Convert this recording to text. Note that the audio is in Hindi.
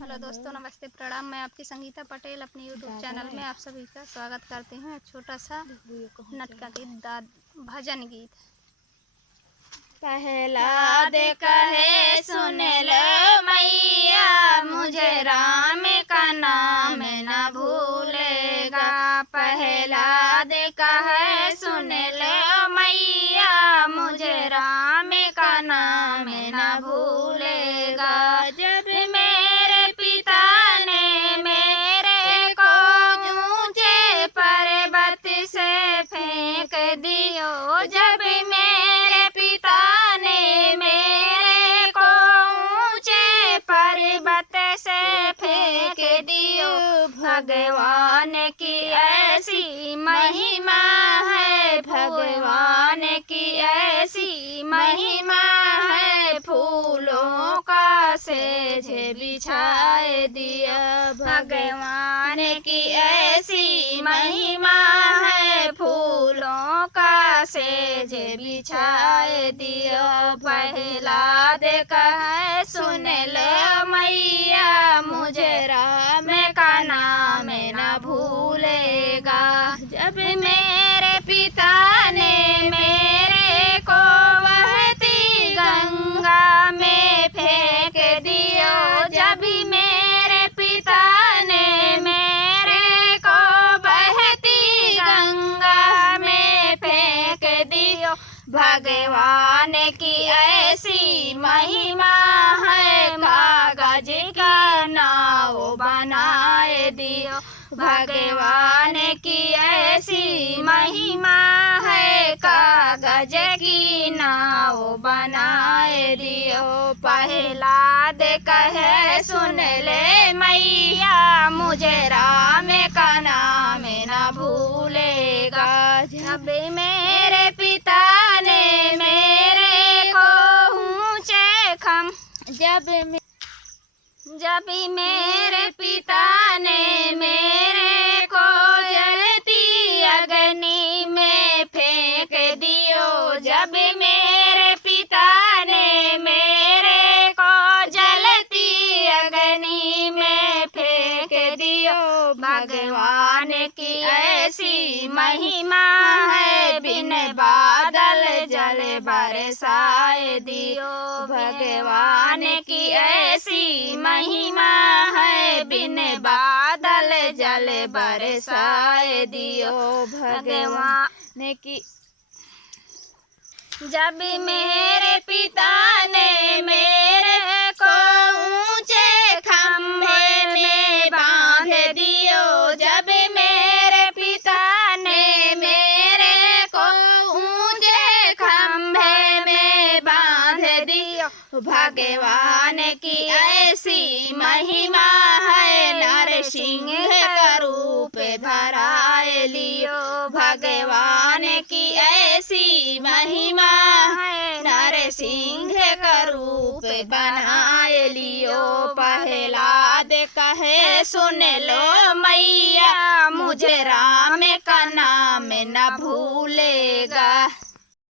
हेलो दोस्तों, नमस्ते, प्रणाम। मैं आपकी संगीता पटेल अपने यूट्यूब चैनल में आप सभी का स्वागत करती हूँ। छोटा सा नाटक गीत, भजन गीत। पहला दे कहे सुन लो मैया, मुझे राम का नाम न भूलेगा। पहला दे कहे सुन लो मैया, मुझे राम का नाम न भूलेगा। जब मेरे पिता ने मेरे को ऊंचे पर्वत से फेंक दियो, जब मेरे पिता ने मेरे को ऊंचे पर्वत से फेंक दियो। भगवान की ऐसी महिमा है, भगवान की ऐसी महिमा है, फूलों का सेज बिछाए दिया। भगवान की ऐसी महिमा है, फूलों का सेज बिछाए दियो। पहला दे कहे सुन लो मैया, मुझे राम का नाम न भूलेगा। जब मेरे पिता ने मेरे को बहती गंगा में फेंक दियो, जब मेरे पिता ने मेरे को बहती गंगा में फेंक दियो। भगवान की ऐसी महिमा है, कागज का नाव बनाए दियो। भगवान की ऐसी महिमा है, कागज की नाव बनाए दियो। पहला दे कहे सुन ले मैया, मुझे राम का नाम न भूलेगा। जब मेरे पिता ने मेरे को ऊंचे जब मेरे पिता ने मेरे को जलती अग्नि में फेंक दियो, जब मेरे पिता ने मेरे को जलती अग्नि में फेंक दियो। भगवान की ऐसी महिमा है, बिन बादल जल बरसाए दियो। भगवान की ऐसी महिमा है, बिन बादल जल बरसाए दियो। भगवान की जब मेरे पिता ने मेरे को ऊंचे खंभे में बांध दियो, जब मेरे पिता ने मेरे को ऊंचे खंभे में बांध दियो। भगवान की ऐसी महिमा है, नरसिंह का रूप धराए लियो। भगवान की ऐसी महिमा है, नरसिंह का रूप बनाए लियो। पहला दे कहे सुन लो मैया, मुझे राम का नाम न भूलेगा।